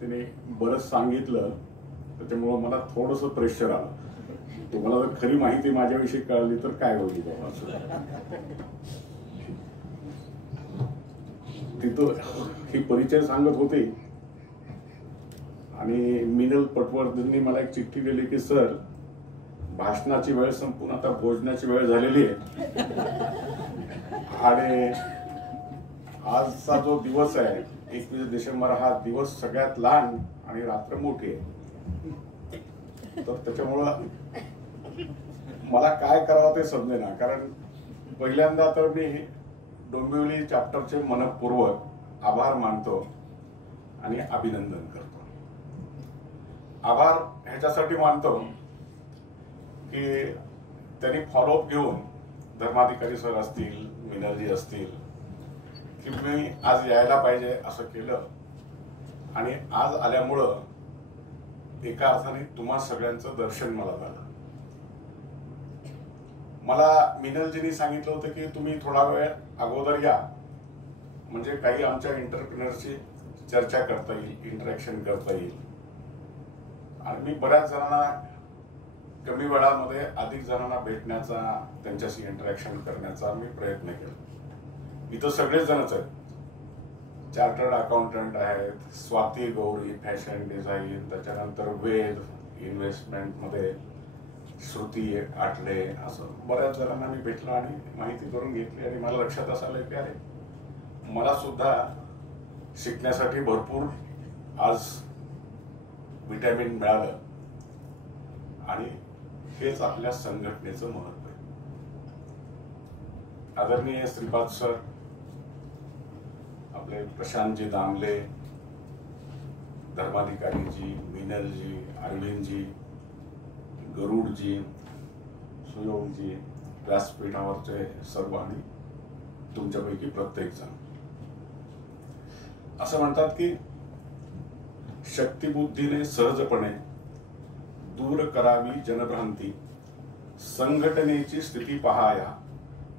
तिने बरंच सांगितलं, त्याच्यामुळं मला थोडंसं प्रेशर आलं. तुम्हाला जर खरी माहिती माझ्याविषयी कळली तर काय होईल बाबा असं. तिथं ही परिचय सांगत होते आणि मिनल पटवर्धननी मला एक चिठ्ठी दिली की सर, भाषणाची वेळ संपून आता भोजनाची वेळ झालेली आहे आणि आजचा जो दिवस आहे 21 डिसेंबर हा दिवस सगळ्यात लहान आणि रात्र मोठी आहे. तर त्याच्यामुळं मला काय करावं ते समजेना. कारण पहिल्यांदा तर मी डोंबिवली चॅप्टरचे मनपूर्वक आभार मानतो आणि अभिनंदन करतो. आभार ह्याच्यासाठी मानतो की त्यांनी फॉलोअप घेऊन धर्माधिकारी सर असतील, मिनलजी असतील, की मी आज यायला पाहिजे असं केलं आणि आज आल्यामुळं एका अर्थाने तुम्हा सगळ्यांचं दर्शन मला झालं. मला मिनलजींनी सांगितलं होतं की तुम्ही थोडा वेळ अगोदर या, म्हणजे काही आमच्या एंटरप्रिनरशी चर्चा करता येईल, इंटरॅक्शन करता येईल. आणि मी बऱ्याच जणांना कमी वेळामध्ये अधिक जणांना भेटण्याचा, त्यांच्याशी इंटरॅक्शन करण्याचा मी प्रयत्न केला. इथं सगळेच जणच आहेत. चार्टर्ड अकाउंटंट आहेत, स्वाती गौरी फॅशन डिझाईन, त्याच्यानंतर वेद इन्व्हेस्टमेंट मध्ये श्रुती आटले, असं बऱ्याच जणांना मी भेटलो आणि माहिती करून घेतली. आणि मला लक्षात असं आलं की अरे मला सुद्धा शिकण्यासाठी भरपूर आज विटॅमिन मिळालं आणि हेच आपल्या संघटनेचं महत्व आहे. आदरणीय श्रीपाद सर, आपले प्रशांतजी दामले, धर्माधिकारीजी, मिनलजी, अरविंदजी, गरुडजी, सुयोगजी, व्यासपीठावरचे सर्व आणि तुमच्यापैकी प्रत्येक जण. असं म्हणतात की शक्तिबुद्धीने सहजपणे दूर करावी जनभ्रांती, संघटनेची स्थिती पहाया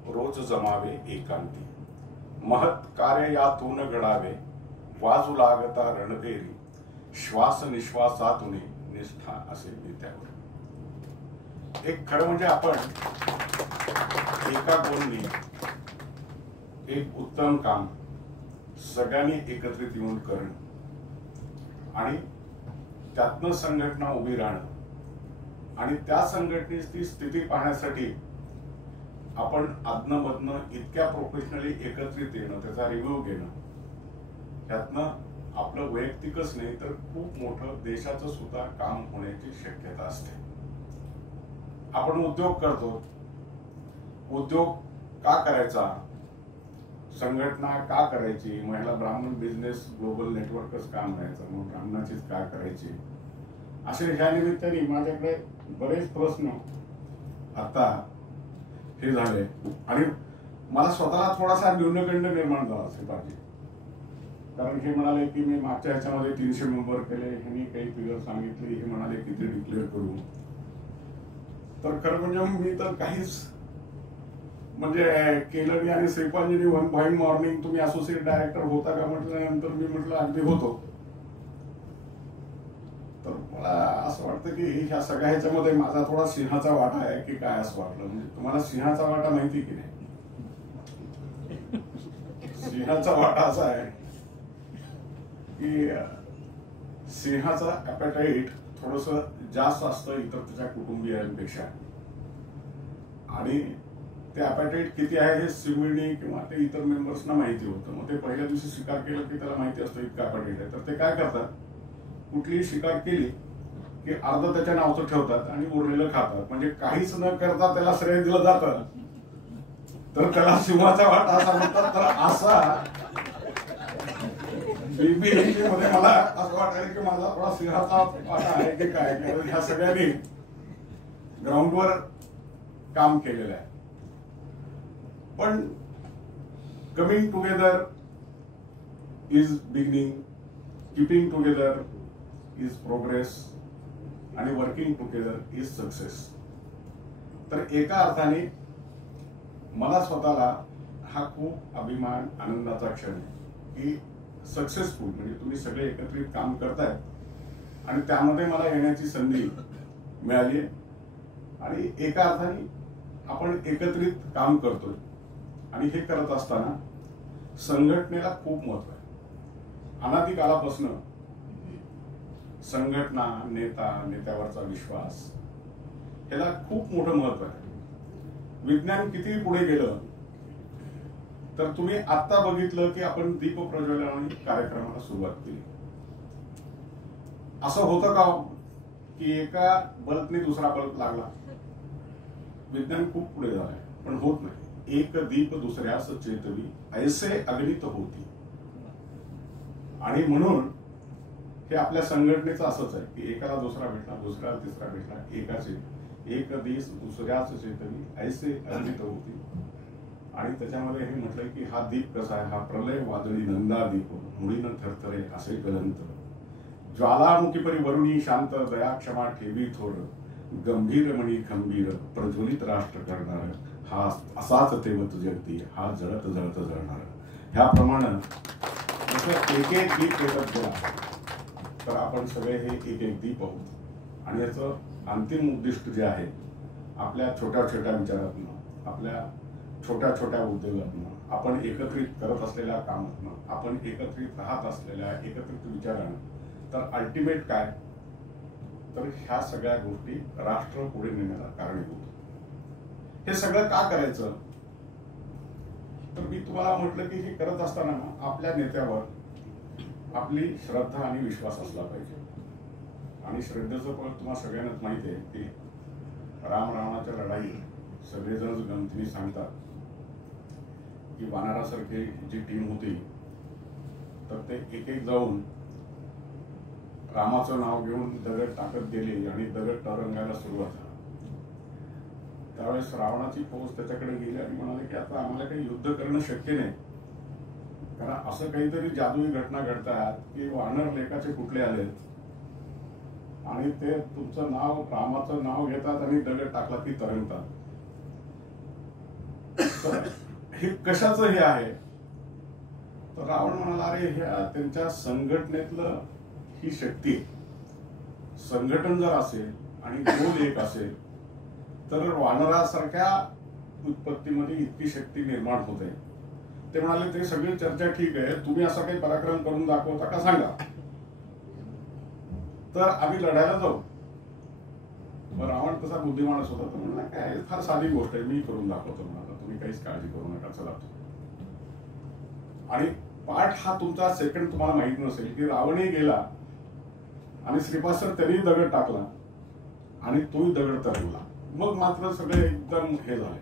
रोज जमावे एकांती, महत् कार्य यातून घडावे वाजू लागता रणदेरी, श्वास निश्वासातून निष्ठा असे विद्यावर. एक खरं म्हणजे आपण एका गोंदी एक उत्तम काम सगळ्यांनी एकत्रित येऊन करणं आणि त्यातनं संघटना उभी राहणं आणि त्या संघटनेची स्थिती पाहण्यासाठी आपण आदनमधनं इतक्या प्रोफेशनली एकत्रित येणं, त्याचा रिव्ह्यू घेणं, त्यातनं आपलं वैयक्तिकच नाही तर खूप मोठं देशाचं सुद्धा काम होण्याची शक्यता असते. आपण उद्योग करतो, उद्योग का करायचा, संघटना का करायची, महिला ब्राह्मण बिझनेस ग्लोबल नेटवर्कच का म्हणायचं, मग ब्राह्मणाचीच का करायची, असे ह्या निमित्ताने माझ्याकडे बरेच प्रश्न आता हे झाले आणि मला स्वतःला थोडासा न्यूनगंड निर्माण झाला श्रीपादजी. कारण हे म्हणाले की मी मागच्या ह्याच्यामध्ये 300 मेंबर केले, ह्यांनी काही फिगर सांगितले, हे म्हणाले किती डिक्लेअर करू. तर खरं म्हणजे मी तर काहीच म्हणजे केलं नाही. आणि श्रीपादजींनी वन फाईन मॉर्निंग तुम्ही असोसिएट डायरेक्टर होता का म्हटल्यानंतर मी म्हटलं अगदी होतो. तर मला असं वाटतं की ह्या सगळ्या ह्याच्यामध्ये माझा थोडा सिंहाचा वाटा आहे की काय असं वाटलं. म्हणजे तुम्हाला सिंहाचा वाटा माहिती की नाही? सिंहाचा वाटा असा आहे की सिंहाचा ॲपेटाईट थोडस जास्त असतं इतर त्याच्या कुटुंबियांपेक्षा. आणि ते ॲपेटाईट किती आहे हे सिमिळणी किंवा ते इतर मेंबर्सना माहिती होतं. मग ते पहिल्या दिवशी शिकार केलं की त्याला माहिती असतं इतकं ॲपेटाईट आहे. तर ते काय करतात, कुठलीही शिकार केली की अर्ध त्याच्या नावचं ठेवतात आणि उरलेलं खातात. म्हणजे काहीच न करता त्याला श्रेय दिलं जातं, तर त्याला सिंहाचा वाटा असा म्हणतात. तर असा बीबीएमसी मध्ये मला असं वाटायला की माझा थोडा सिंहाचा वाटा आहे की काय. ह्या सगळ्यांनी ग्राउंडवर काम केलेलं आहे. पण coming together is beginning, keeping together is progress आणि वर्किंग टुगेदर इज सक्सेस. तर एका अर्थाने मला स्वतःला हा खूप अभिमान आनंदाचा क्षण आहे की सक्सेसफुल, म्हणजे तुम्ही सगळे एकत्रित काम करताय आणि त्यामध्ये मला येण्याची संधी मिळाली आहे आणि एका अर्थाने आपण एकत्रित काम करतोय आणि हे करत असताना संघटनेला खूप महत्व आहे. अनादी काळापासून संघटना, नेता, नेत्यावरचा विश्वास याला खूप मोठं महत्व आहे. विज्ञान किती पुढे गेलं तर तुम्ही आता बघितलं की आपण दीप प्रज्वलन कार्यक्रमाला सुरुवात केली. असं होतं का की एका बल्बने दुसरा बल्ब लागला? विज्ञान खूप पुढे झालंय पण होत नाही. एक दीप दुसऱ्यास चेतवी ऐसे अगणित होती. आणि म्हणून हे आपल्या संघटनेचं असंच आहे की एकाला दुसरा भेटला, दुसऱ्याला तिसरा भेटला, एकाचे एक दिस दुसऱ्याच चेतवी ऐसे अगणित होती. आणि त्याच्यामध्ये हे म्हटलंय की हा दीप कसा आहे, हा प्रलय वादळी नंदा दीप मुळीनं थरथरे असे गलंत, ज्वालामुखी परी वरुणी शांत दया क्षमा ठेवी थोर, गंभीर मणी खंबीर प्रज्वलित राष्ट्र करणार, हा असाच तेवत जगती, हा जळत जळत जळणार. ह्याप्रमाणे जसं एक एक दीप पेटत गेला तर आपण सगळे हे एक एक दीप आहोत. आणि याचं अंतिम उद्दिष्ट जे आहे, आपल्या छोट्या छोट्या विचारातनं, आपल्या छोट्या छोट्या उद्योगातनं, आपण एकत्रित करत असलेल्या कामातनं, आपण एकत्रित राहत असलेल्या एकत्रित विचारानं, तर अल्टिमेट काय, तर ह्या सगळ्या गोष्टी राष्ट्र पुढे नेण्याला कारणीभूत. हे सगळं का करायचं, तर मी तुम्हाला म्हटलं की हे करत असताना आपल्या नेत्यावर आपली श्रद्धा आणि विश्वास असला पाहिजे. आणि श्रद्धेचं फळ तुम्हाला सगळ्यांनाच माहिती आहे की राम-रावणाच्या लढाईत सगळेजण गमतीने सांगतात की वानरासारखी जी टीम होती तर ते एक एक जाऊन रामाचं नाव घेऊन दगड टाकत गेले आणि दगड तरंगायला सुरुवात झाली. त्यावेळेस रावणाची फौज त्याच्याकडे गेली आणि म्हणाले की आता आम्हाला काही युद्ध करणं शक्य नाही, कारण असं काहीतरी जादुई घटना घडतात की वानर लेखाचे कुठले आलेत आणि ते तुमचं नाव, रामाचं नाव घेतात आणि दगड टाकला की तरंगतात. हे कशाचं हे आहे, तर रावण म्हणाला अरे ह्या त्यांच्या संघटनेतलं ही शक्ती, संघटन जर असेल आणि गोल एक असेल तर वानरासारख्या उत्पत्तीमध्ये इतकी शक्ती निर्माण होते. ते म्हणाले ते सगळी चर्चा ठीक आहे, तुम्ही असा काही पराक्रम करून दाखवता का सांगा, तर आम्ही लढायला जाऊ. मग रावण तसा बुद्धिमानच होता, तर म्हणला काय फार साधी गोष्ट आहे, मी करून दाखवतो म्हणाला, तुम्ही काहीच काळजी करू नका, चला. आणि पाठ हा तुमचा सेकंड तुम्हाला माहित नसेल की रावणही गेला आणि श्रीपासर त्यांनी दगड टाकला आणि तोही दगड तरंगला. मग मात्र सगळे एकदम हे झाले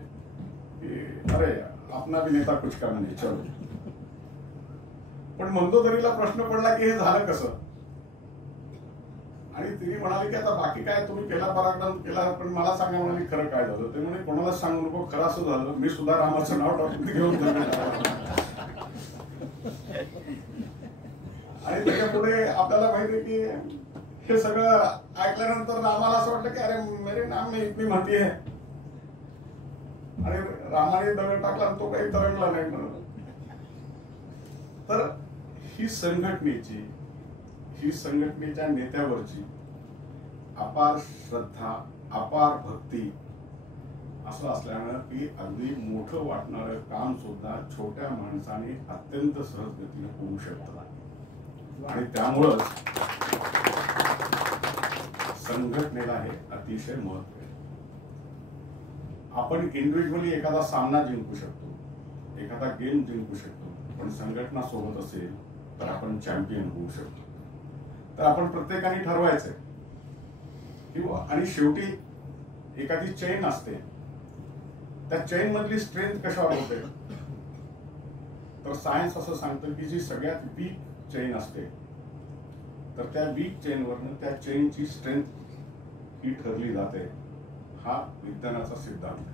की अरे अपना भी नेता कुछ काम नाही, चलो. पण मंदोदरीला प्रश्न पडला की हे झालं कसं, आणि तिने म्हणाली की आता बाकी काय तुम्ही केला, पराक्रम केला, पण मला सांगा म्हणाली खरं काय झालं. ते म्हणे कोणालाच सांगू नको, खरं असं झालं, मी सुद्धा रामाचं नाव टाकून घेऊन आणि त्याच्या पुढे आपल्याला माहिती की हे सगळं ऐकल्यानंतर रामाला असं वाटलं की अरे मेरे नाम में इतनी महती है, आणि रामाने दगड टाकला तो काही तरंगला नाही म्हणून. तर ही संघटनेच्या नेत्यावरची अपार श्रद्धा, अपार भक्ती असं असल्यानं की अगदी मोठं वाटणारं काम सुद्धा छोट्या माणसाने अत्यंत सहजगतीने होऊ शकतं. आणि त्यामुळं संघटनेला हे अतिशय महत्व आहे. आपण इंडिव्हिज्युअली एखादा सामना जिंकू शकतो, एखादा गेम जिंकू शकतो, पण संघटना सोबत असेल तर आपण चॅम्पियन होऊ शकतो. तर आपण प्रत्येकाने ठरवायचंय किंवा, आणि शेवटी एखादी चेन असते, त्या चेन मधली स्ट्रेंथ कशावर होते, तर सायन्स असं सांगतं की जी सगळ्यात वीक चेन असते तर त्या वीक चेनवरनं त्या चेनची स्ट्रेंथ ही ठरली जाते. हा विज्ञानाचा सिद्धांत आहे.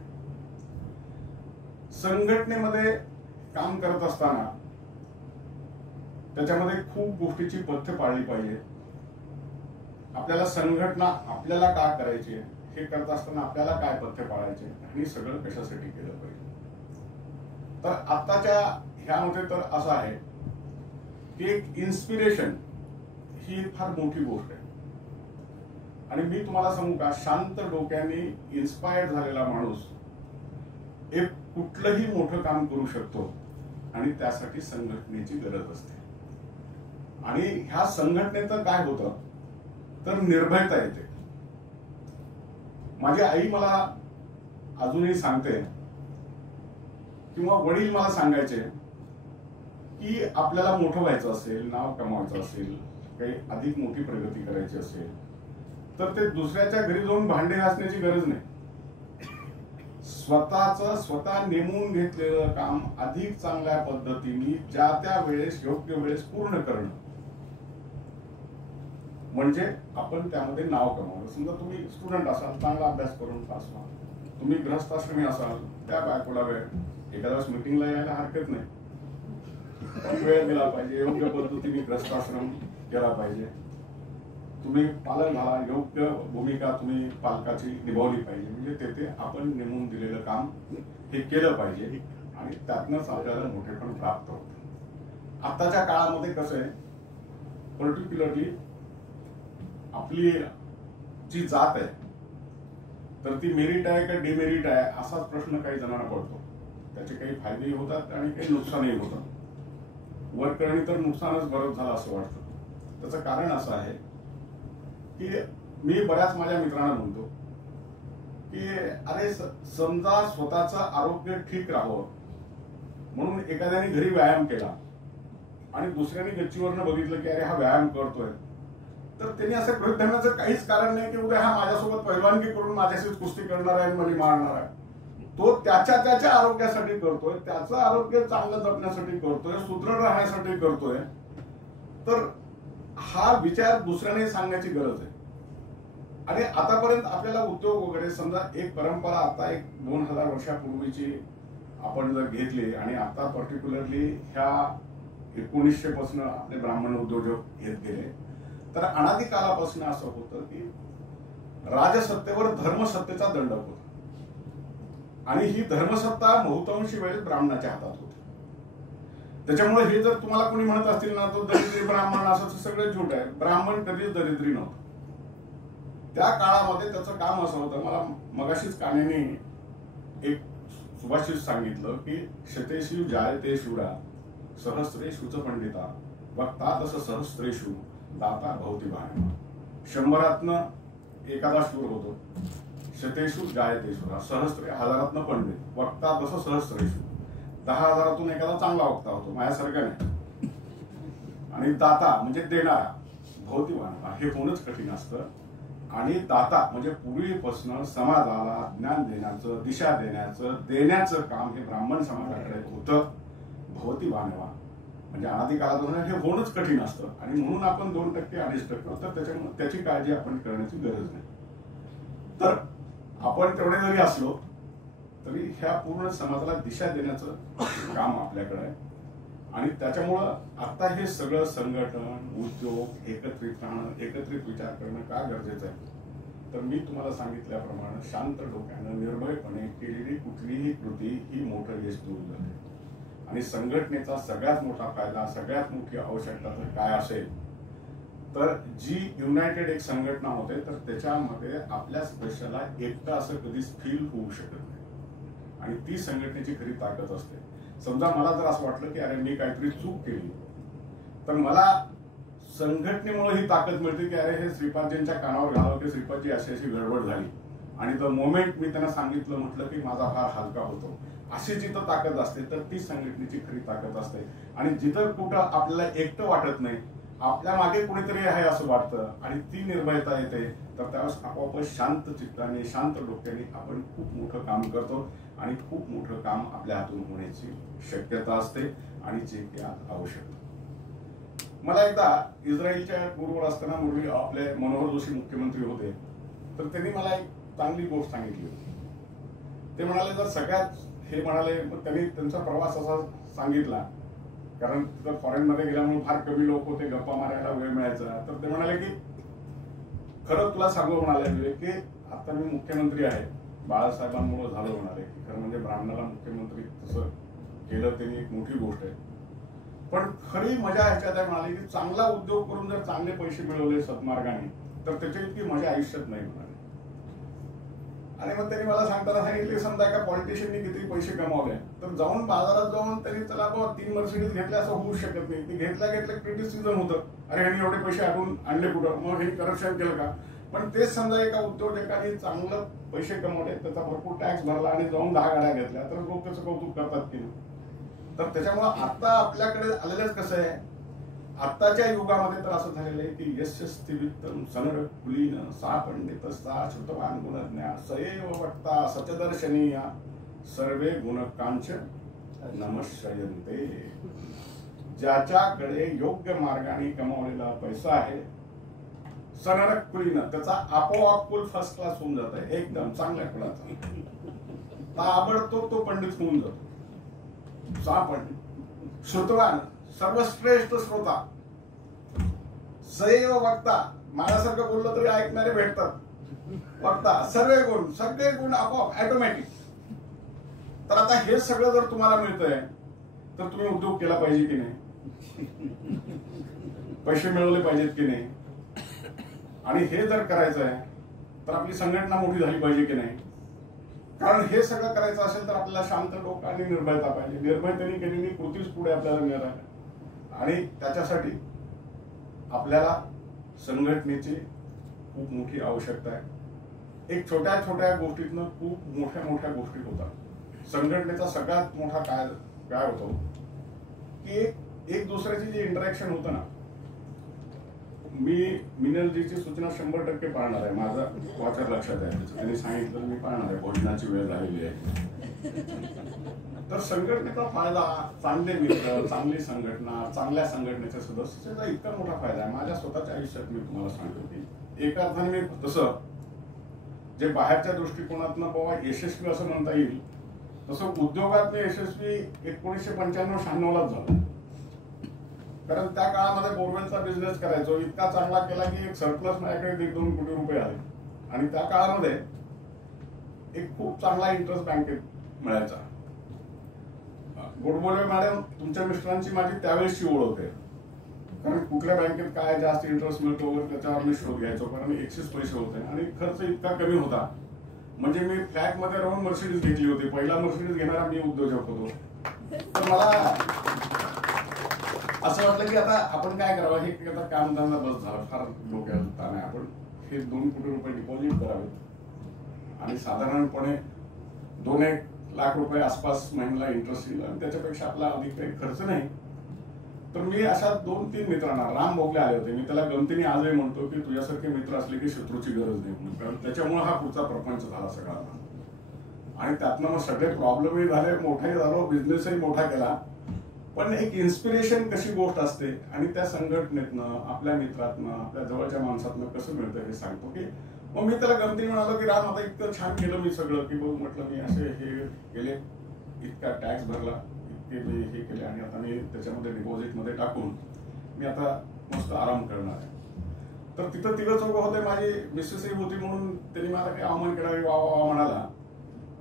संघटनेमध्ये काम करत असताना त्याच्यामध्ये खूप गोष्टीची पथ्य पाळली पाहिजे. आपल्याला संघटना आपल्याला काय करायची आहे हे करत असताना आपल्याला काय पथ्य पाळायचे आणि सगळं कशासाठी केलं पाहिजे. तर आताच्या ह्यामध्ये तर असं आहे की एक इन्स्पिरेशन ही फार मोठी गोष्ट आहे. आणि मी तुम्हाला सांगू का, शांत डोक्याने इन्स्पायर्ड झालेला माणूस एक कुठलंही मोठं काम करू शकतो. आणि त्यासाठी संघटनेची गरज असते. आणि ह्या संघटनेचं काय होतं तर निर्भयता येते. माझी आई मला अजूनही सांगते किंवा वडील मला सांगायचे की आपल्याला मोठं व्हायचं असेल, नाव कमवायचं असेल, काही अधिक मोठी प्रगती करायची असेल तर ते दुसऱ्याच्या घरी जाऊन भांडे घासण्याची गरज नाही. स्वतः नेमून घेतलेलं काम अधिक चांगल्या पद्धतीने ज्या त्या वेळेस योग्य वेळेस पूर्ण करणं म्हणजे आपण त्यामध्ये नाव कमावलं. समजा तुम्ही स्टुडंट असाल, चांगला अभ्यास करून पास व्हा. तुम्ही गृहस्थाश्रमी असाल, त्या बायकोला वेळ, एखाद्या वेळेस मिटिंगला यायला हरकत नाही, वेळ दिला पाहिजे, योग्य पद्धतीने गृहस्थाश्रम केला पाहिजे. तुम्ही पालक झाला, योग्य भूमिका तुम्ही पालकाची निभावली पाहिजे. म्हणजे तेथे आपण नेमून दिलेलं काम हे केलं पाहिजे आणि त्यातनंच आपल्याला मोठेपण प्राप्त होतं. आताच्या काळामध्ये कसं आहे, पर्टिक्युलरली आपली जी जात आहे तर ती मेरिट आहे का डिमेरिट आहे असाच प्रश्न काही जणांना पडतो. त्याचे काही फायदेही होतात आणि काही नुकसानही होतात. वरकरणी तर नुकसानच बरंच झालं असं वाटतं. त्याचं कारण असं आहे की मी बऱ्याच माझ्या मित्रांना म्हणतो की अरे समजा स्वतःचं आरोग्य ठीक राहावं म्हणून एखाद्याने घरी व्यायाम केला आणि दुसऱ्याने गच्चीवरनं बघितलं की अरे हा व्यायाम करतोय तर त्यांनी असं गृहीत धरण्याचं काहीच कारण नाही की उद्या हा माझ्यासोबत पैलवानगी करून माझ्याशीच कुस्ती करणार आहे, मला मारणार आहे. तो त्याच्या आरोग्यासाठी करतोय, त्याचं आरोग्य चांगलं जपण्यासाठी करतोय, सुदृढ राहण्यासाठी करतोय. तर हा विचार दुसऱ्याने सांगण्याची गरज आहे. आणि आतापर्यंत आपल्याला उद्योग वगैरे समजा एक परंपरा आता एक 2000 वर्षापूर्वीची आपण जर घेतली आणि आता पर्टिक्युलरली ह्या 1900 पासून आपले ब्राह्मण उद्योजक येत गेले तर अनादी काळापासून असं होतं की राजसत्तेवर धर्मसत्तेचा दंडक होता आणि ही धर्मसत्ता बहुतांशी वेळेस ब्राह्मणाच्या हातात होती. त्याच्यामुळे हे जर तुम्हाला कोणी म्हणत असतील ना तो दरिद्री ब्राह्मण असं सगळं झूट आहे. ब्राह्मण कधीच दरिद्री नव्हतं. त्या काळामध्ये त्याचं काम असं होतं, मला मगाशीच कानेने एक सुभाषित सांगितलं की शतेषु जायते शूरा सहस्रेषुच पंडिता वक्ता तसं सहस्रेषु दाता भवती भान. 100 एखादा शूर होतो, शतेषु जायते शूरा, सहस्रे हजारातनं पंडित, वक्ता तसं सहस्रेषु, 10,000 एखादा चांगला वक्ता होतो माझ्यासारखा नाही. आणि दाता म्हणजे देणारा भवती भान हे होणंच कठीण असतं. आणि दाता म्हणजे पूर्वीपासून समाजाला ज्ञान देण्याचं, दिशा देण्याचं काम हे ब्राह्मण समाजाकडे होतं. भवती भानवा म्हणजे अनादी काळात हे होणंच कठीण असतं आणि म्हणून आपण 2% 2.5% तर त्याच्यामुळे त्याची काळजी आपण करण्याची गरज नाही. तर आपण तेवढे जरी असलो तरी ह्या पूर्ण समाजाला दिशा देण्याचं काम आपल्याकडे आहे. आणि त्याच्यामुळं आता हे सगळं संघटन, उद्योग एकत्रित राहणं, एकत्रित विचार करणं का गरजेचं आहे. तर मी तुम्हाला सांगितल्याप्रमाणे शांत डोक्यानं निर्भयपणे केलेली कुठलीही कृती ही मोठं यश देऊन जाते. आणि संघटनेचा सगळ्यात मोठा फायदा, सगळ्यात मोठी आवश्यकता तर काय असेल तर जी युनायटेड एक संघटना होते तर त्याच्यामध्ये आपल्या सदस्याला एकटा असं कधीच फील होऊ शकत नाही आणि ती संघटनेची खरी ताकद असते. समजा मला जर असं वाटलं की अरे मी काहीतरी चूक केली तर मला संघटनेमुळे ही ताकद मिळते की अरे हे श्रीपादजींच्या कानावर घालावं की श्रीपादजी अशी अशी गडबड झाली आणि द मोमेंट मी त्यांना सांगितलं म्हटलं की माझा फार हलका होतो. अशी जिथं ताकद असते तर ती संघटनेची खरी ताकद असते. आणि जिथं कुठं आपल्याला एकटं वाटत नाही, आपल्या मागे कोणीतरी आहे असं वाटतं आणि ती निर्भयता येते तर त्यावेळेस आपोआपच शांत चित्ताने, शांत डोक्याने आपण खूप मोठं काम करतो आणि खूप मोठं काम आपल्या हातून होण्याची शक्यता असते आणि जे त्यात आवश्यक. मला एकदा इस्रायलच्या टूरवर असताना मुरली आपले मनोहर जोशी मुख्यमंत्री होते तर त्यांनी मला एक चांगली गोष्ट सांगितली होती. ते म्हणाले जर सगळ्यात हे म्हणाले त्यांनी त्यांचा प्रवास असा सांगितला कारण तिथं फॉरेन मध्ये गेल्यामुळे फार कमी लोक होते, गप्पा मारायला वेळ मिळायचा. तर ते म्हणाले की खरं तुला सांगू म्हणाले की आता मी मुख्यमंत्री आहे बाळासाहेबांमुळे झालं म्हणाले की खरं म्हणजे ब्राह्मणाला मुख्यमंत्री तसं केलं त्यांनी एक मोठी गोष्ट आहे. पण खरी मजा ह्याच्यात आहे म्हणाली की चांगला उद्योग करून जर चांगले पैसे मिळवले सत्मार्गाने तर त्याच्या इतकी मजा आयुष्यात नाही म्हणाली. आणि मग त्यांनी मला सांगताना सांगितले, समजा एका पॉलिटिशियननी किती पैसे कमावले तर जाऊन बाजारात जाऊन त्यांनी चला बाबा 3 मर्सिडीज घेतल्या असं होऊ शकत नाही. ते घेतल्या क्रिटिसिझम होतं, अरे ह्यांनी एवढे पैसे आढळून आणले कुठं, मग हे करप्शन केलं का. पण तेच समजा एका उद्योजकांनी चांगलं पैसे कमवले, त्याचा भरपूर टॅक्स भरला आणि जाऊन 10 गाड्या घेतल्या तर लोक त्याचं कौतुक करतात की नाही. तर त्याच्यामुळे आता आपल्याकडे आलेलंच कसं आहे, आत्ताच्या युगामध्ये तर असं झालेलं आहे की यशस्ति वित्तम सनर कुलीन सा पंडितस्ता श्रुतवान गुणज्ञा सएव वक्ता सचदर्शनीया सर्वे गुणकांच नमश्रयन्ते. ज्याच्याकडे योग्य मार्गाने कमावलेला पैसा आहे सनर कुलीन, त्याचा आपोआप कुल फर्स्ट क्लास होऊन जात आहे, एकदम चांगल्या कुलाचा. ताबडतोब तो पंडित होऊन जातो. सा पंडित श्रुतवान सर्वश्रेष्ठ श्रोता, सैव वक्ता माझ्यासारखं बोललं तरी ऐकणारे भेटतात, वक्ता सगळे गुण आपोआप ऑटोमॅटिक. तर आता हे सगळं जर तुम्हाला मिळतंय तर तुम्ही उद्योग केला पाहिजे की नाही, पैसे मिळवले पाहिजेत की नाही. आणि हे जर करायचं आहे तर आपली संघटना मोठी झाली पाहिजे की नाही. कारण हे सगळं करायचं असेल तर आपल्याला शांत डोकं आणि निर्भयता पाहिजे. निर्भयतेने केलेली कृतीच पुढे आपल्याला मिळत आहे. आणि त्याच्यासाठी आपल्याला संघटनेची खूप मोठी आवश्यकता आहे. एक छोट्या छोट्या गोष्टीतनं खूप मोठ्या मोठ्या गोष्टी होतात. संघटनेचा सगळ्यात मोठा काय होतो की एक दुसऱ्याची जे इंटरॅक्शन होतं ना. मी मिनलजीची सूचना 100% पाळणार आहे. माझा वाचर लक्षात आहे, त्यांनी सांगितलं मी पाळणार आहे. भोजनाची वेळ झालेली आहे. तर संघटनेचा फायदा, चांगले मित्र, चांगली संघटना, चांगल्या संघटनेचे सदस्य, त्याचा इतका मोठा फायदा आहे. माझ्या स्वतःच्या आयुष्यात मी तुम्हाला सांगतो की एका अर्थाने मी तसं जे बाहेरच्या दृष्टिकोनातनं बाबा यशस्वी असं म्हणता येईल तसं उद्योगात यशस्वी 1995-96 झालं. कारण त्या काळामध्ये बोरवेलचा बिझनेस करायचो, इतका चांगला केला की एक सरप्लस माझ्याकडे 1-2 कोटी रुपये आले. आणि त्या काळामध्ये एक खूप चांगला इंटरेस्ट बँकेत मिळायचा. गोडबोले मॅडम, तुमच्या मिस्टरांची माझी त्यावेळेसची ओळख आहे. कारण कुठल्या बँकेत काय जास्त इंटरेस्ट मिळतो वगैरे त्याच्यावर मी शोध घ्यायचो. कारण एक्सेस पैसे होते आणि खर्च इतका कमी होता. म्हणजे मी फ्लॅट मध्ये राहून मर्सिडीज घेतली होती. पहिला मर्सिडीज घेणारा मी उद्योजक होतो. तर मला असं वाटलं की आता आपण काय करावं, हे आता काम धंदा बस झाला, फार डोक्यात ताण आहे. आपण हे 2 कोटी रुपये डिपॉझिट करावेत आणि साधारणपणे 2-1 लाख रुपये आसपास महिन्याला इंटरेस्ट येईल आणि त्याच्यापेक्षा आपला अधिक काही खर्च नाही. तर मी अशा 2-3 मित्रांना, राम भोगले आले होते, मी त्याला गमतीने आजही म्हणतो की तुझ्यासारखे मित्र असले की शत्रूची गरज नाही म्हणून. कारण त्याच्यामुळे हा पुढचा प्रपंच झाला सगळा. आणि त्यातनं मग सगळे प्रॉब्लेमही झाले, मोठाही झालो, बिझनेसही मोठा केला. पण एक इन्स्पिरेशन कशी गोष्ट असते आणि त्या संघटनेतनं, आपल्या मित्रातनं, आपल्या जवळच्या माणसातनं कसं मिळतं हे सांगतो. की मग मी त्याला गमतीने म्हणालो की राम आता इतकं छान केलं मी सगळं की बघ म्हटलं मी असे हे केले, इतका टॅक्स भरला, इतके मी हे केले आणि आता मी त्याच्यामध्ये डिपॉझिट मध्ये टाकून मी आता मस्त आराम करणार आहे. तर तिथं 3 चौघ होते, माझी मिसेसही होती म्हणून त्यांनी मला काही आव्हान केलं, वा वा म्हणाला.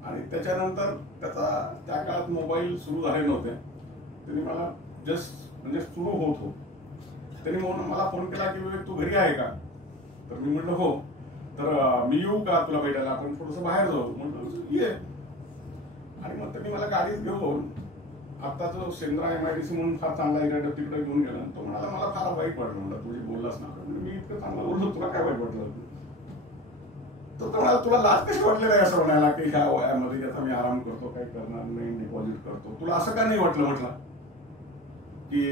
आणि त्याच्यानंतर त्याचा त्या काळात मोबाईल सुरू झाले नव्हते. त्यांनी मला जस्ट म्हणजे सुरू होत त्यांनी म्हणून मला फोन केला की तू घरी आहे का. तर मी म्हटलं हो. तर मी येऊ का तुला भेटायला, आपण थोडंसं बाहेर जाऊ. म्हटलं ये. आणि मग त्यांनी मला गाडीत घेऊन आता जो सेंद्रा MIDC म्हणून फार चांगला एरिया तिकडे घेऊन गेला. तो म्हणाला मला फार वाईट वाटलं. म्हणलं तुझी बोललास ना. मी इतकं चांगलं बोललो, तुला काय वाईट वाटलं. तर तो म्हणाला तुला लाज कशी वाटली नाही असं म्हणायला की ह्या वयामध्ये आता मी आराम करतो, काही करणार नाही, डिपॉझिट करतो, तुला असं का नाही वाटलं म्हटलं की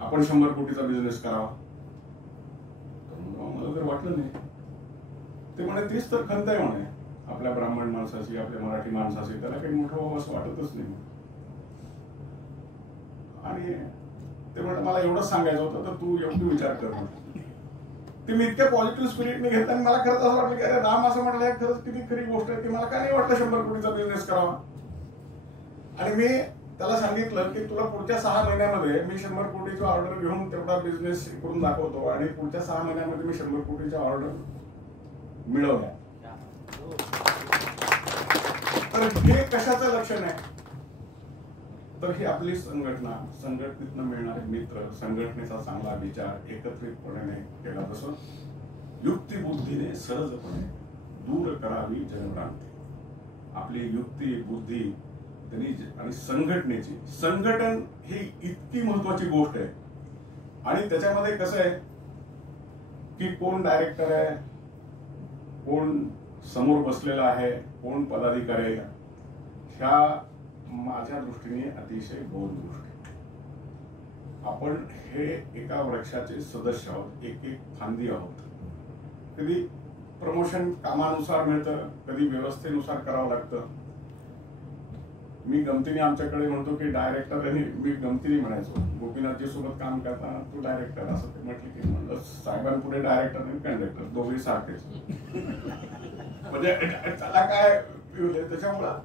आपण 100 कोटीचा बिझनेस करावा. मला जर वाटलं नाही. ते म्हणे तीच तर खंत आहे म्हणे आपल्या ब्राह्मण माणसाची, आपल्या मराठी माणसाची, त्याला काही मोठं व्हावं असं वाटतच नाही. आणि ते म्हणलं मला एवढंच सांगायचं होतं तर तू एवढं विचार कर. ते मी इतक्या पॉझिटिव्ह स्पिरिटने घेतलं आणि मला खरंच असं वाटलं की अरे राम असं म्हटलं खरंच किती खरी गोष्ट आहे की मला काय नाही वाटलं 100 कोटीचा बिझनेस करावा. आणि मी त्याला सांगितलं की तुला पुढच्या 6 महिन्यामध्ये मी 100 कोटीची ऑर्डर घेऊन तेवढा बिझनेस करून दाखवतो आणि पुढच्या 6 महिन्यामध्ये मी 100 कोटीच्या ऑर्डर मिळवल्या. तर हे कशाचं लक्षण आहे. तर ही आपली संघटना, संघटनेतनं मिळणारे मित्र, संघटनेचा चांगला विचार एकत्रितपणे केला तसं युक्तिबुद्धीने सहजपणे दूर करावी जनभ्रांती. आपली युक्ती बुद्धी आणि संघटनेची, संघटन ही इतकी महत्वाची गोष्ट आहे. आणि त्याच्यामध्ये कसं आहे की कोण डायरेक्टर आहे, कोण समोर बसलेला आहे, कोण पदाधिकारी आहे, ह्या माझ्या दृष्टीने अतिशय गौण गोष्टी. आपण हे एका वृक्षाचे सदस्य आहोत, एक एक फांदी आहोत. कधी प्रमोशन कामानुसार मिळतं, कधी व्यवस्थेनुसार करावं लागतं. मी गमतीने आमच्याकडे म्हणतो की डायरेक्टर, आणि मी गमतीने म्हणायचो गोपीनाथजी सोबत काम करताना तू डायरेक्टर असं ते म्हटलं की म्हणलं साहेबांपुढे डायरेक्टर आणि कंडक्टर दोघे सारखेच. म्हणजे त्याला काय त्याच्यामुळं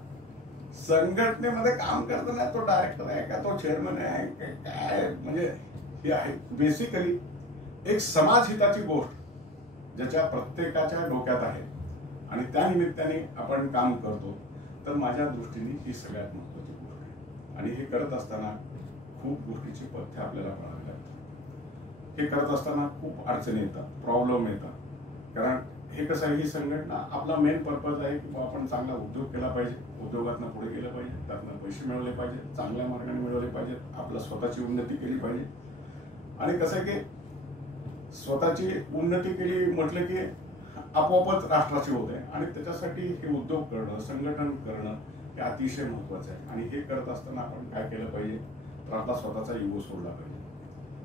संघटनेमध्ये काम करताना तो डायरेक्टर आहे का तो चेअरमन आहे काय, म्हणजे हे आहे बेसिकली एक समाजहिताची गोष्ट ज्याच्या प्रत्येकाच्या डोक्यात आहे आणि त्या निमित्ताने आपण काम करतो. तर माझ्या दृष्टीने ही सगळ्यात महत्वाची गोष्ट आहे. आणि हे करत असताना खूप गोष्टीची पथ्य आपल्याला पाळावी लागतात. हे करत असताना खूप अडचणी येतात, प्रॉब्लेम येतात. कारण हे कसं आहे, ही संघटना आपला मेन पर्पज आहे की आपण चांगला उद्योग केला पाहिजे, उद्योगातनं पुढे गेलं पाहिजे, त्यातनं पैसे मिळवले पाहिजे, चांगल्या मार्गाने मिळवले पाहिजेत, आपलं स्वतःची उन्नती केली पाहिजे. आणि कसं आहे की स्वतःची उन्नती केली म्हटलं की आपोआपच राष्ट्राची होते. आणि त्याच्यासाठी हे उद्योग करणं, संघटन करणं हे अतिशय महत्वाचं आहे. आणि हे करत असताना आपण काय केलं पाहिजे, तर आपला स्वतःचा इगो सोडला पाहिजे.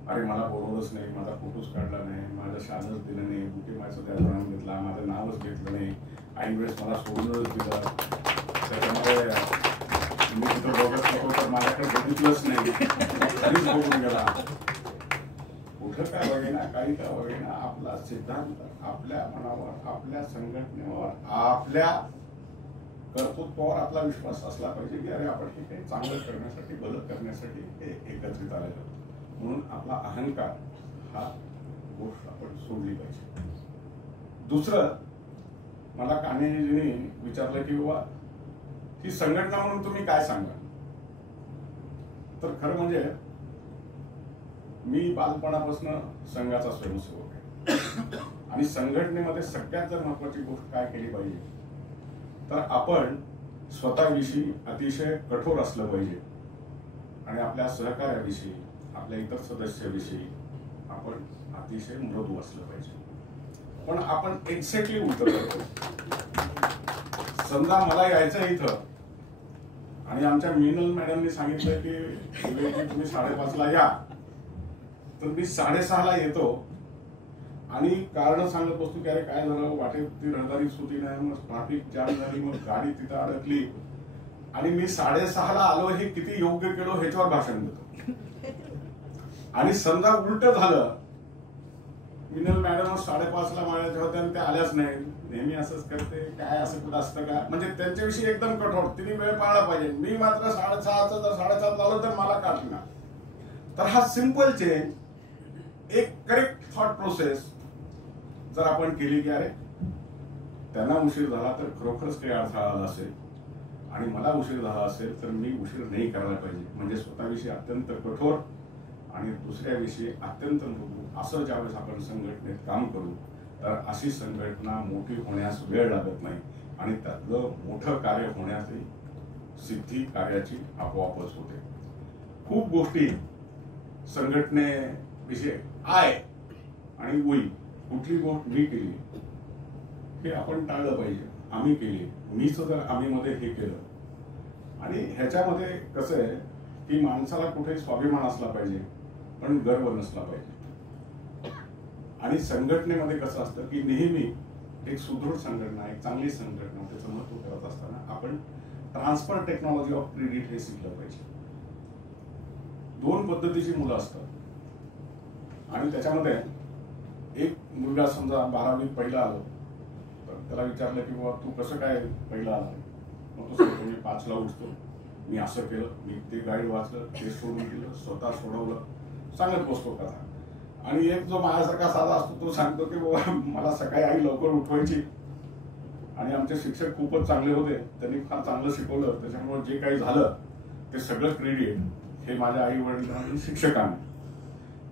अरे मला बोलवलंच नाही, माझा फोटोच काढला नाही, माझं शानच दिलं नाही, बुके माझं त्याप्रमाणे घेतला, माझं नावच घेतलं नाही, ऐन वेळेस मला सोडूनच दिलं, त्याच्यामुळे मी तिथं बघत होतो तर माझ्याकडे बघितलंच नाही, तरीच बघून गेला. कुठं काय बघेना, काही काय बघेना, आपला सिद्धांत, आपल्या मनावर, आपल्या संघटनेवर, आपल्या कर्तृत्वावर आपला विश्वास असला पाहिजे की अरे आपण हे काही चांगलं करण्यासाठी, भलं करण्यासाठी हे एकत्रित आलेलं. म्हणून आपला अहंकार हा गोष्ट आपण सोडली पाहिजे. दुसरं, मला कान्हेजींनी विचारलं की बाबा ही संघटना म्हणून तुम्ही काय सांगा. तर खरं म्हणजे मी बालपणापासून संघाचा स्वयंसेवक आहे. आणि संघटनेमध्ये सगळ्यात जर महत्वाची गोष्ट काय केली पाहिजे, तर आपण स्वतःविषयी अतिशय कठोर असलं पाहिजे आणि आपल्या सहकार्याविषयी, आपल्या इतर सदस्याविषयी आपण अतिशय मृदू असलं पाहिजे. पण आपण एक्झॅक्टली उलट करतो. समजा मला यायचं इथं आणि आमच्या मिनल मॅडमनी सांगितलं की तुम्ही 5:30ला या, तर मी 6:30ला येतो आणि कारण सांगत बसतो की अरे काय झालं, वाटेत ती रहदारी सुटी नाही, मग ट्रॅफिक जाम झाली, मग गाडी तिथं अडकली आणि मी 6:30ला आलो, हे किती योग्य केलं ह्याच्यावर भाषण देतो. आणि समजा उलट झालं, मिनल मॅडम 5:30ला माझ्या होत्या आणि त्या आल्याच नाही, नेहमी असंच करते, काय असं कुठं असतं का, म्हणजे त्यांच्याविषयी एकदम कठोर, तिने वेळ पाळला पाहिजे. मी मात्र 6:30चं जर 7:30 लावलं तर मला काटणार. तर हा सिंपल चेंज, एक करेक्ट थॉट प्रोसेस जर आपण केली की अरे त्यांना उशीर झाला तर खरोखरच काही अडथळा आला असेल आणि मला उशीर झाला असेल तर मी उशीर नाही करायला पाहिजे, म्हणजे स्वतःविषयी अत्यंत कठोर आणि दुसऱ्याविषयी अत्यंत मृदू, असं ज्यावेळेस आपण संघटनेत काम करू तर अशी संघटना मोठी होण्यास वेळ लागत नाही आणि त्यातलं मोठं कार्य होण्याची सिद्धी कार्याची आपोआपच होते. खूप गोष्टी संघटनेविषयी आहे आणि होईल, कुठली गोष्ट मी केली हे आपण टाळलं पाहिजे. आम्ही केली, मीच जर आम्ही मध्ये हे केलं. आणि ह्याच्यामध्ये कसं आहे की माणसाला कुठे स्वाभिमान असला पाहिजे पण गर्व नसला पाहिजे. आणि संघटनेमध्ये कसं असतं की नेहमी एक सुदृढ संघटना, एक चांगली संघटना, त्याचं महत्व करत असताना आपण ट्रान्सफर टेक्नॉलॉजी ऑफ क्रेडिट हे शिकलं पाहिजे. 2 पद्धतीची मुलं असतात आणि त्याच्यामध्ये एक मुलगा समजा 12वीत पहिला आलो तर त्याला विचारलं की बाबा तू कसं काय पहिला आला, मग तो सांगतो मी 5ला उठतो, मी असं केलं, मी ते गाईड वाचलं, ते सोडून दिलं, स्वतः सोडवलं, सांगत बसतो कथा. आणि एक जो माझ्यासारखा साधा असतो तो सांगतो की बाबा मला सकाळी आई लवकर उठवायची आणि आमचे शिक्षक खूपच चांगले होते, त्यांनी फार चांगलं शिकवलं, त्याच्यामुळे जे काही झालं ते सगळं क्रेडिट हे माझ्या आई वडिलांना आणि शिक्षकांना.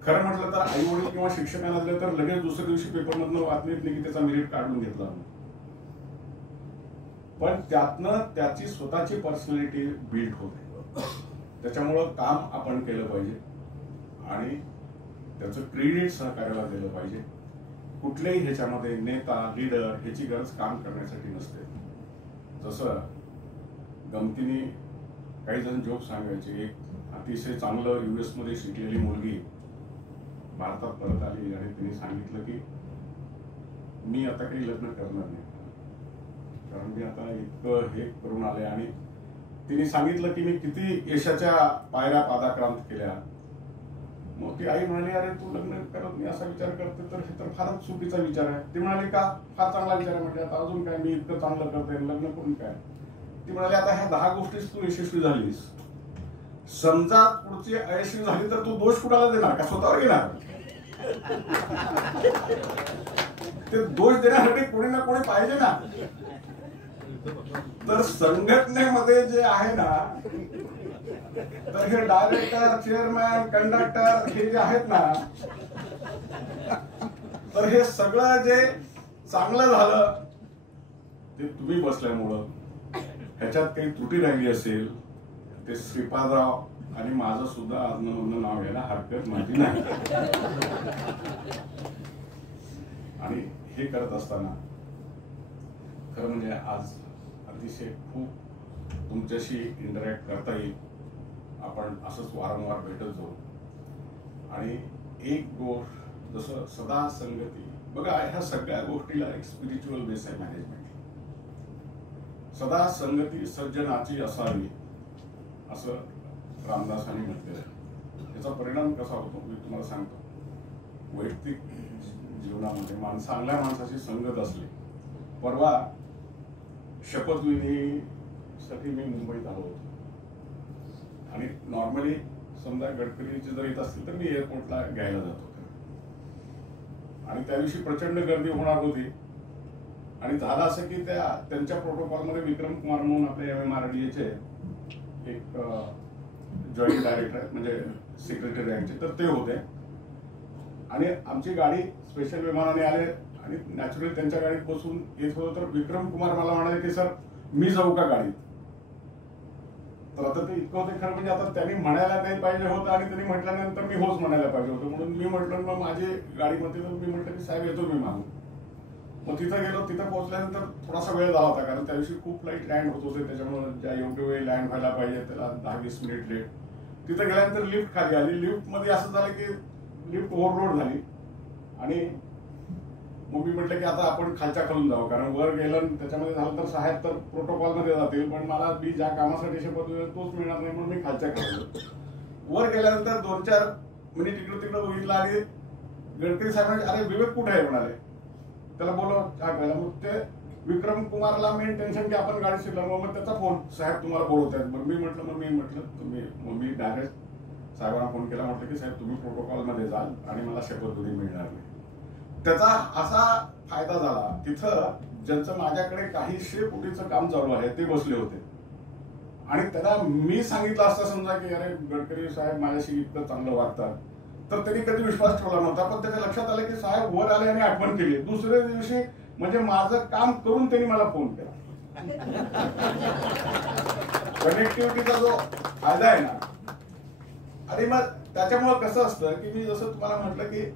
खरं म्हटलं तर आई वडील किंवा शिक्षकांना दिलं तर लगेच दुसऱ्या दिवशी पेपरमधनं बातमी येते की त्याचा मेरिट काढून घेतला. पण त्यातनं त्याची स्वतःची पर्सनॅलिटी बिल्ड होते. त्याच्यामुळं काम आपण केलं पाहिजे आणि त्याचं क्रेडिट सहकार्याला दिलं पाहिजे. कुठल्याही ह्याच्यामध्ये नेता लीडर ह्याची गरज काम करण्यासाठी नसते. जसं गमतीने काही जण जोक सांगायचे, एक अतिशय चांगलं US मध्ये शिकलेली मुलगी भारतात परत आली आणि तिने सांगितलं की मी आता काही लग्न करणार नाही, कारण मी आता इतकं हे करून आले. आणि तिने सांगितलं की मी किती यशाच्या पायऱ्या पादाक्रांत केल्या. मग ती आई म्हणाली, अरे तू लग्न करत नाही असा विचार करते तर हे तर फारच चुकीचा विचार आहे. ती म्हणाली, का? फार चांगला विचार आहे. म्हणजे आता अजून काय, मी इतकं चांगलं करते, लग्न करून काय? ती म्हणाली, आता ह्या 10 गोष्टीच तू यशस्वी झालीस, समजा पुढची अयशस्वी झाली तर तू दोष कुणाला देणार? का स्वतःवर घेणार? ते दोष देण्यासाठी कोणी ना कोणी पाहिजे ना. तर संघटनेमध्ये जे आहे ना, तर हे डायरेक्टर चेअरमॅन कंडक्टर हे जे आहेत ना, तर हे सगळं जे चांगलं झालं ते तुम्ही बसल्यामुळं. ह्याच्यात काही त्रुटी राहिली असेल ते श्रीपादराव आणि माझं सुद्धा आजनं नाव घ्यायला हरकत माझी नाही. आणि हे करत असताना खरं म्हणजे आज अतिशय खूप तुमच्याशी इंटरॅक्ट करता येईल. आपण असंच वारंवार भेटत जाऊ. आणि एक गोष्ट जसं सदा संगती, बघा ह्या सगळ्या गोष्टीला एक स्पिरिच्युअल बेस आहे मॅनेजमेंट. सदा संगती सज्जनाची असावी असं रामदासांनी म्हटलेलं आहे. याचा परिणाम कसा होतो मी तुम्हाला सांगतो. वैयक्तिक जीवनामध्ये चांगल्या माणसाची संगत असली. परवा शपथविधीसाठी मी मुंबईत आलो होतो आणि नॉर्मली समजा गडकरीची जर येत असतील तर मी एअरपोर्टला घ्यायला जातो. आणि त्या दिवशी प्रचंड गर्दी होणार होती. आणि झालं असं की त्यांच्या प्रोटोकॉलमध्ये विक्रम कुमार म्हणून आपल्या MMRDAचे एक जॉईंट डायरेक्टर आहेत, म्हणजे सेक्रेटरी रँकचे, तर ते होते. आणि आमची गाडी स्पेशल विमानाने आले आणि नॅचरली त्यांच्या गाडीत बसून येत होतं. तर विक्रम कुमार मला म्हणाले की सर मी जाऊ का गाडीत? तर आता ते इतकं होते खरं म्हणजे आता त्यांनी म्हणायला नाही पाहिजे होतं आणि त्यांनी म्हटल्यानंतर मी होच म्हणायला पाहिजे होतं. म्हणून मी म्हटलं मग माझी गाडीमध्ये मी म्हटलं की साहेब येतो मी मागून. मग तिथं गेलो. तिथं पोहोचल्यानंतर थोडासा वेळ झाला होता कारण त्या दिवशी खूप फ्लाईट लँड होत होते. त्याच्यामुळे ज्या योग्य वेळी लँड व्हायला पाहिजे त्याला 10-20 मिनिट लेट. तिथं गेल्यानंतर लिफ्ट खाली आली. लिफ्ट मध्ये असं झालं की लिफ्ट ओव्हरलोड झाली आणि मग मी म्हटलं की आता आपण खालच्या खालून जाऊ, कारण वर गेलं त्याच्यामध्ये झालं तर साहेब तर प्रोटोकॉल मध्ये जातील, पण मला मी ज्या कामासाठी शपथ तोच मिळणार नाही, म्हणून मी खालच्या खालून. वर गेल्यानंतर 2-4 मिनिट इकडे तिकडे बघितलं आणि गडकरी साहेबांनी अरे विवेक कुठे आहे म्हणाले. त्याला बोलव चहा प्यायला. मग ते विक्रम कुमारला मेन टेन्शन की आपण गाडी शिरला. मग त्याचा फोन, साहेब तुम्हाला बोलवत आहेत. मग मी म्हटलं तुम्ही, मग मी डायरेक्ट साहेबांना फोन केला. म्हटलं की साहेब तुम्ही प्रोटोकॉल मध्ये जाल आणि मला शपथविधी मिळणार नाही. त्याचा असा फायदा झाला तिथं ज्यांचं माझ्याकडे काही 100 कोटीचं काम चालू आहे ते बसले होते. आणि त्यांना मी सांगितलं असतं समजा की अरे गडकरी साहेब माझ्याशी इतकं चांगलं वागतात, तर त्यांनी कधी विश्वास ठेवला नव्हता. पण त्याच्या लक्षात आलं की साहेब वर आले आणि आठवण केली. दुसऱ्या दिवशी म्हणजे माझं काम करून त्यांनी मला फोन केला. कनेक्टिव्हिटीचा जो फायदा आहे ना, आणि मग त्याच्यामुळे कसं असतं की मी जसं तुम्हाला म्हटलं की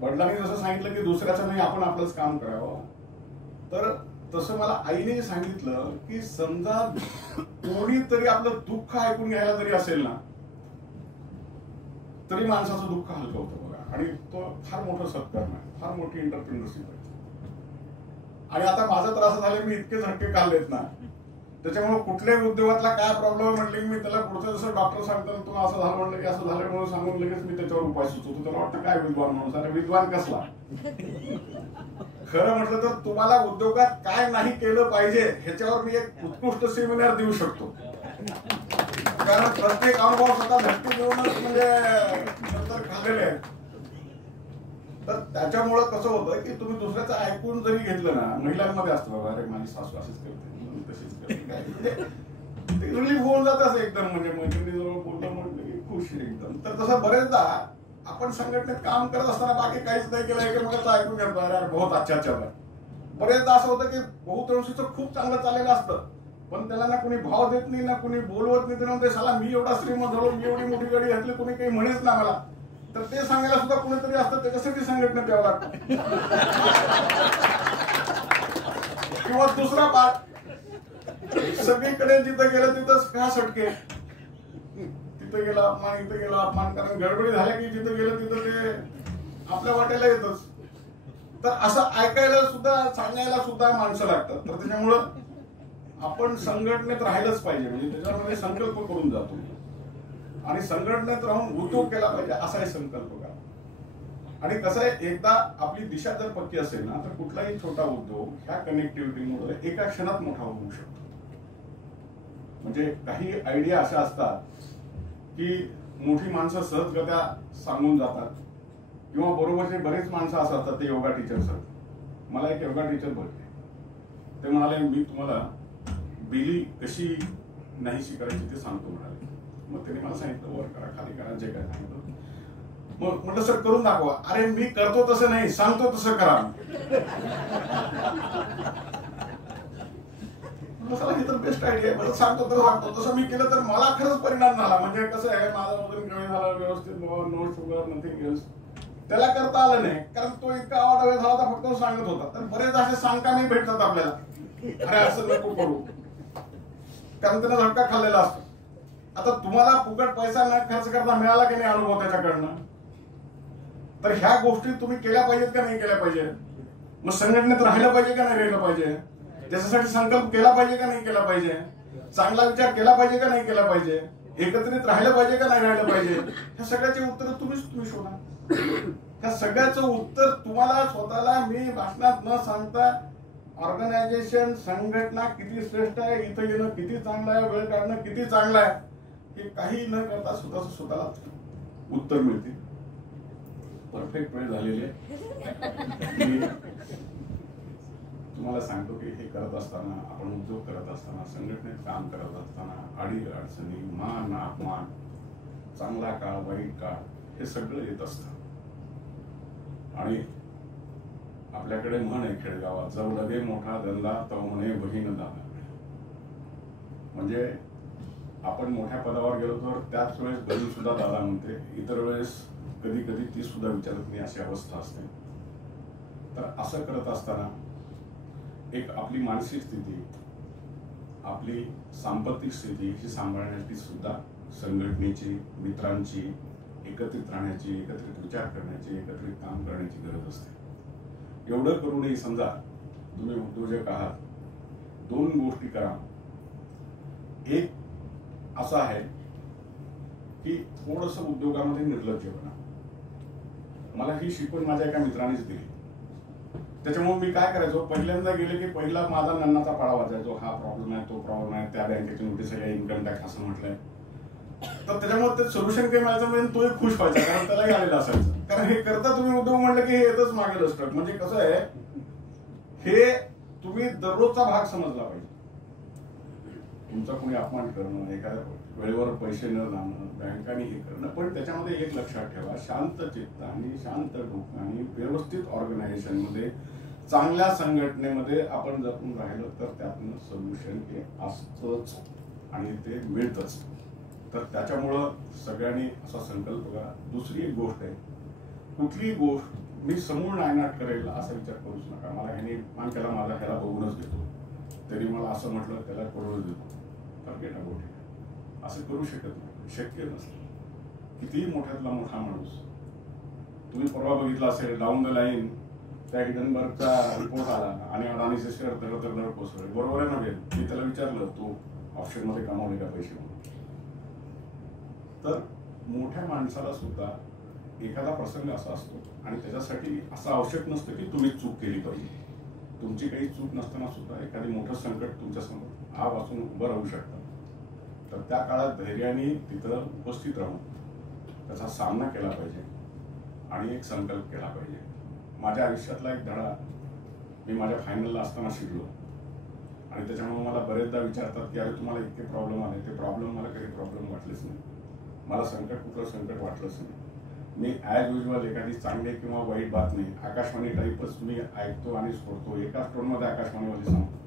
वडिलांनी जसं सांगितलं की दुसऱ्याचं नाही आपण आपलंच काम करावं, तर तसं मला आईने सांगितलं की समजा कोणीतरी आपलं दुःख ऐकून घ्यायला जरी असेल ना तरी माणसाचं दुःख हलकं होतं बघा. आणि तो फार मोठं सत्कर्म आहे, फार मोठी एंटरप्रेन्योरशिप आहे. आणि आता माझं तर असं झालं मी इतके झटके काढलेत ना, त्याच्यामुळे कुठल्याही उद्योगातला काय प्रॉब्लेम म्हटले की मी त्याला पुढचं जसं डॉक्टर सांगतो तुला असं झालं म्हटलं की असं झालं म्हणून सांगून लगेच मी त्याच्यावर उपाय सुचवतो. त्याला वाटतं काय विद्वान म्हणून. अरे विद्वान कसला? खरं म्हटलं तर तुम्हाला उद्योगात काय नाही केलं पाहिजे ह्याच्यावर मी एक उत्कृष्ट सेमिनार देऊ शकतो. कारण प्रत्येक अनुभव स्वतः धक्के देऊनच म्हणजे नंतर खाल्लेले आहेत. तर त्याच्यामुळं कसं होतं की तुम्ही दुसऱ्याचं ऐकून जरी घेतलं ना, महिलांमध्ये असतं बाबा अरे माझी सासू अशीच करते तशीच करते, काय म्हणजे रिलीफ होऊन जात असं एकदम, म्हणजे मैत्रिणीजवळ बोललं म्हटलं की खुश एकदम. तर तसं बरेचदा आपण संघटनेत काम करत असताना बाकी काहीच नाही केलं, एकमेकांचं ऐकून घेतो, अरे बहुत अच्छा चल रहा. बरेचदा असं होतं की बहुतांशीचं खूप चांगलं चाललेलं असतं, पण त्याला ना कोणी भाव देत नाही, ना कोणी बोलवत नाही. म्हणते साला मी एवढा श्रीमंत झालो, मी एवढी मोठी गाडी घातली, कोणी काही म्हणेच ना मला. तर ते सांगायला सुद्धा कुणीतरी असतं, त्याच्यासाठी संघटनेत यावं लागतं. किंवा दुसरा पाठ, सगळीकडे जिथं गेलं तिथंच का सटके, तिथं गेला अपमान, इथं गेला अपमान. कारण गडबडी झाल्या की जिथं गेलं तिथं ते आपल्या वाट्याला येतच. तर असं ऐकायला सुद्धा, सांगायला सुद्धा माणसं लागतात. तर त्याच्यामुळं आपण संघटनेत राहिलंच पाहिजे, म्हणजे त्याच्यामध्ये संकल्प करून जातो आणि संघटनेत राहून उद्योग केला पाहिजे असाही संकल्प करा. आणि कसं आहे, एकदा आपली दिशा जर पक्की असेल ना, तर कुठलाही छोटा उद्योग ह्या कनेक्टिव्हिटीमुळे एका क्षणात मोठा होऊ शकतो. म्हणजे काही आयडिया अशा असतात की मोठी माणसं सहजगत्या सांगून जातात, किंवा बरोबरचे बरेच माणसं असं असतात ते योगा टीचर्स. मला एक योगा टीचर भेटले, ते म्हणाले मी तुम्हाला बिली कशी नाहीशी करायची ते सांगतो म्हणाले. मग त्यांनी मला सांगितलं वर करा, खाली करा, जे काय सांगितलं. मग म्हटलं सर करून दाखवा. अरे मी करतो तसं नाही, सांगतो तसं करा. हे तर बेस्ट आयडिया आहे, सांगतो तर सांगतो तसं मी केलं तर मला खरंच परिणाम झाला. म्हणजे कसं आहे, माझा वजन कमी झाला व्यवस्थित, नो शुगर नथिंग एल्स. त्याला करता आलं नाही, कारण तो इतका आवाडवे झाला होता, फक्त सांगत होता. तर बरेच असे सांगताना भेटतात आपल्याला, अरे असं नको करू, कारण त्याला झटका खाल्लेला असतो. आता तुम्हाला फुकट पैसा न खर्च करता मिळाला की नाही अनुभव त्याच्याकडनं, तर ह्या गोष्टी तुम्ही केल्या पाहिजेत का नाही केल्या पाहिजे? मग संघटनेत राहिलं पाहिजे का नाही राहिलं पाहिजे? त्याच्यासाठी संकल्प केला पाहिजे का नाही केला पाहिजे? चांगला विचार केला पाहिजे का नाही केला पाहिजे? एकत्रित राहिलं पाहिजे का नाही राहिलं पाहिजे? ह्या सगळ्याची उत्तर तुम्ही शोधा. ह्या सगळ्याचं उत्तर तुम्हाला स्वतःला मी भाषणात न सांगता, ऑर्गनायझेशन संघटना किती श्रेष्ठ आहे, इथं येणं किती चांगलं आहे, वेळ काढणं किती चांगलं आहे, हे काही न करता स्वतःला उत्तर मिळते. परफेक्ट वेळ झालेली आहे. तुम्हाला सांगतो की हे करत असताना, आपण उद्योग करत असताना, संघटनेत काम करत असताना अडी अडचणी, मान अपमान, चांगला काळ वाईट काळ हे सगळं येत असतं. आणि आपल्याकडे म्हण आहे खेडगावात, जव लगे मोठा धंदा तव म्हणे बहीण दादा. म्हणजे आपण मोठ्या पदावर गेलो तर त्याच वेळेस बहीण सुद्धा दादा म्हणते, इतर वेळेस कधी कधी ती सुद्धा विचारत नाही, अशी अवस्था असते. तर असं करत असताना एक आपली मानसिक स्थिती, आपली सांपत्तिक स्थिती ही सांभाळण्याची सुद्धा संघटनेची, मित्रांची, एकत्रित राहण्याची, एकत्रित विचार करण्याची, एकत्रित काम करण्याची गरज असते. एवढं करूनही समजा तुम्ही उद्योजक आहात, दोन गोष्टी करा. एक असं आहे की थोडंसं उद्योगामध्ये निर्लज्ज बना. मला ही शिकवण माझ्या एका मित्रानेच दिली. त्याच्यामुळे मी काय करायचो, पहिल्यांदा गेले की पहिला माझा नन्नाचा पाडा वाजायचो, हा प्रॉब्लेम आहे, तो प्रॉब्लेम आहे, त्या बँकेची नोटीस आहे, इन्कम टॅक्स असं म्हटलंय. तर त्याच्यामुळे ते सोल्युशन काही मिळायचं म्हणजे तोही खुश व्हायचा, कारण त्यालाही आलेलं असायचं. कारण हे करता तुम्ही उद्योग म्हणलं की हे येतच मागेल असतं. म्हणजे कसं आहे, हे तुम्ही दररोजचा भाग समजला पाहिजे. तुमचा कोणी अपमान करणं, एखाद्या वेळेवर पैसे न जाणं, बँकाने हे करणं, पण त्याच्यामध्ये एक लक्षात ठेवा, शांत चित्ताने, शांत डोक्याने, व्यवस्थित ऑर्गनायझेशन मध्ये, चांगल्या संघटनेमध्ये आपण जपून राहिलं तर त्यातनं सोल्युशन हे असतंच आणि ते मिळतच. तर त्याच्यामुळं सगळ्यांनी असा संकल्प करा. दुसरी एक गोष्ट आहे, कुठलीही गोष्ट मी समूळ नायनाट करेल असा विचार करूच नका. मला ह्याने मान केला, माझा ह्याला बघूनच घेतो, तरी मला असं म्हटलं त्याला करूनच देतो. फरक गोष्टी असं करू शकत नाही, शक्य नसतं. कितीही मोठ्यातला मोठा माणूस, तुम्ही परवा बघितला असेल डाऊन द लाईन त्या हिडनबर्गचा रिपोर्ट आला आणि अडाणीचे शेअर दर कोसळले. बरोबर आहे नव्हे? मी त्याला विचारलं तू ऑप्शन मध्ये कमावले का पैसे म्हणून. तर मोठ्या माणसाला सुद्धा एखादा प्रसंग असा असतो आणि त्याच्यासाठी असं आवश्यक नसतं की तुम्ही चूक केली पाहिजे. तुमची काही चूक नसताना सुद्धा एखादी मोठं संकट तुमच्या समोर आ वाचून उभं राहू शकतं. तर त्या काळात धैर्याने तिथं उपस्थित राहून त्याचा सामना केला पाहिजे आणि एक संकल्प केला पाहिजे. माझ्या आयुष्यातला एक धडा मी माझ्या फायनलला असताना शिकलो आणि त्याच्यामुळे मला बरेचदा विचारतात की अरे तुम्हाला इतके प्रॉब्लेम आले. ते प्रॉब्लेम मला काही प्रॉब्लेम वाटलेच नाही. मला कुठलं संकट वाटलंच नाही. मी ॲज युजल एखादी चांगली किंवा वाईट बातमी आकाशवाणी टाईपच मी ऐकतो आणि सोडतो. एकाच टोनमध्ये आकाशवाणीमध्ये सांगतो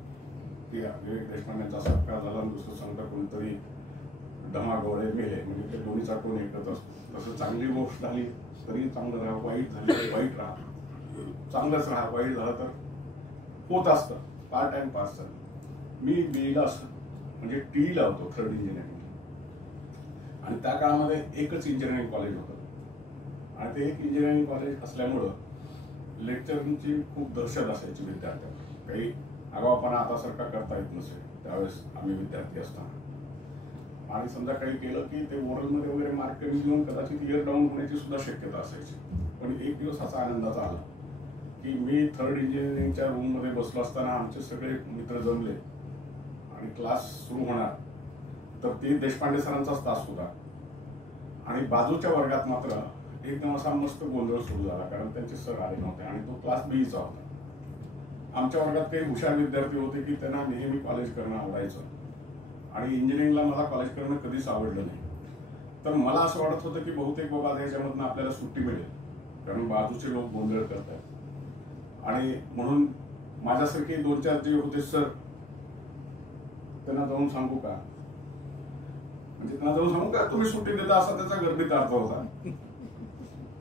की विवेक देशपांडेंचा सत्कार झाला आणि दुसरं संकट कोणतरी डमागोळे मेले, म्हणजे ते दोन्हीचा टोन एकच असतो. तसं चांगली गोष्ट झाली तरी चांगलं राहा, वाईट झाली तरी वाईट राहा, चांगलंच राहा. वाईट झालं तर होत असतं, पार्ट अँड पार्सल. मी बीला असं म्हणजे टी लावतो, थर्ड इंजिनिअरिंग, आणि त्या काळामध्ये एकच इंजिनिअरिंग कॉलेज होतं. आणि ते एक इंजिनिअरिंग कॉलेज असल्यामुळं लेक्चरची खूप दहशत असायची विद्यार्थ्यांना. काही आगाऊपणा आता सारखा करता येत नसे त्यावेळेस आम्ही विद्यार्थी असताना. आणि समजा काही केलं की ते ओरलमध्ये वगैरे मार्क कमी घेऊन कदाचित इयर डाऊन होण्याची सुद्धा शक्यता असायची. पण एक दिवस असा आनंदाचा आला की मी थर्ड इंजिनिअरिंगच्या रूममध्ये बसलो असताना आमचे सगळे मित्र जमले आणि क्लास सुरू होणार. तर ते देशपांडे सरांचाच तास होता आणि बाजूच्या वर्गात मात्र एकदम असा मस्त गोंधळ सुरू झाला, कारण त्यांचे सर आले नव्हते आणि तो क्लास बीचा होता. आमच्या वर्गात काही हुशार विद्यार्थी होते की त्यांना नेहमी कॉलेज करणं आवडायचं आणि इंजिनिअरिंगला मला कॉलेज करणं कधीच आवडलं नाही. तर मला असं वाटत होतं की बहुतेक बाबा ह्याच्यामधनं आपल्याला सुट्टी मिळेल, कारण बाजूचे लोक गोंधळ करतात. आणि म्हणून माझ्यासारखे 2-4 जे होते सर, त्यांना जाऊन सांगू का, म्हणजे त्यांना जाऊन सांगू का तुम्ही सुट्टी देता, असा त्याचा गर्भित अर्थ होता.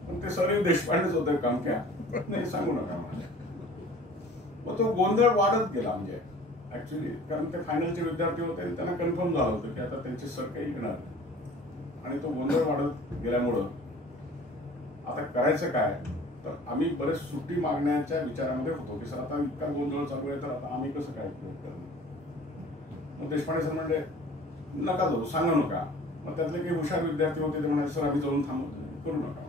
पण ते सर देशपांडेच होते, कामक्या नाही सांगू नका मला. मग तो गोंधळ वाढत गेला. म्हणजे ऍक्च्युली कारण ते फायनलचे विद्यार्थी होते आणि त्यांना कन्फर्म झालं होतं की आता त्यांचे सर काही येणार. आणि तो गोंधळ वाढत गेल्यामुळं आता करायचं काय, तर आम्ही बरेच सुट्टी मागण्याच्या विचारामध्ये होतो की सर आता इतका गोंधळ चालू आहे तर आता आम्ही कसं काय करणार. मग देशपांडे सर म्हणले नका जाऊ, सांगू नका. मग त्यातले काही हुशार विद्यार्थी होते, ते म्हणाले सर आम्ही जाऊन थांबू, करू नका.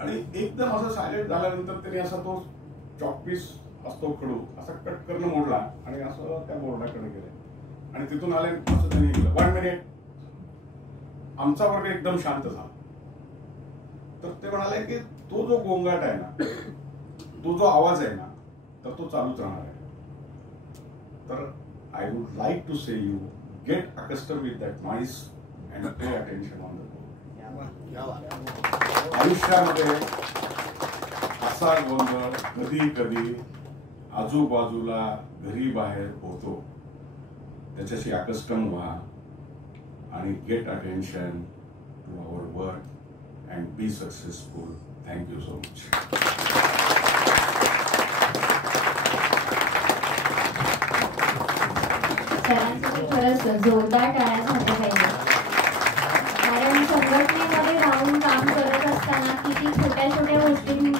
आणि एकदम असं सायलेंट झाल्यानंतर त्यांनी असा तो चॉकपीस असतो खडू असा कट करणं मोडला आणि असं त्या बोर्डाकडे गेले आणि तिथून आले. असं त्यांनी 1 मिनिट. आमचा वर्ग एकदम शांत झाला. तर ते म्हणाले की तो जो गोंगाट आहे ना, तो जो आवाज आहे ना, तर तो चालूच राहणार आहे. तर I would like to say you get accustomed with that noise and pay attention on the board. आयुष्यामध्ये असा गोंधळ कधी कधी आजूबाजूला घरी बाहेर होतो, त्याच्याशी अकस्टम व्हा आणि get attention to our work and be successful. Thank you so much. खरंच जोरदार टाळ्या झाल्या पाहिजे, कारण संघटनेमध्ये राहून काम करत असताना किती छोट्या छोट्या गोष्टी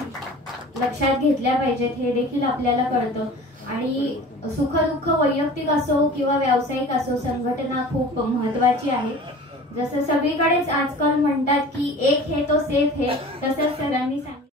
लक्षात घेतल्या पाहिजेत हे देखील आपल्याला कळतं. आणि सुखदुःख वैयक्तिक असो किंवा व्यावसायिक असो, संघटना खूप महत्वाची आहे. जसं सगळीकडेच आजकाल म्हणतात की एक है तो सेफ है, तसंच सरांनी सांगितलं.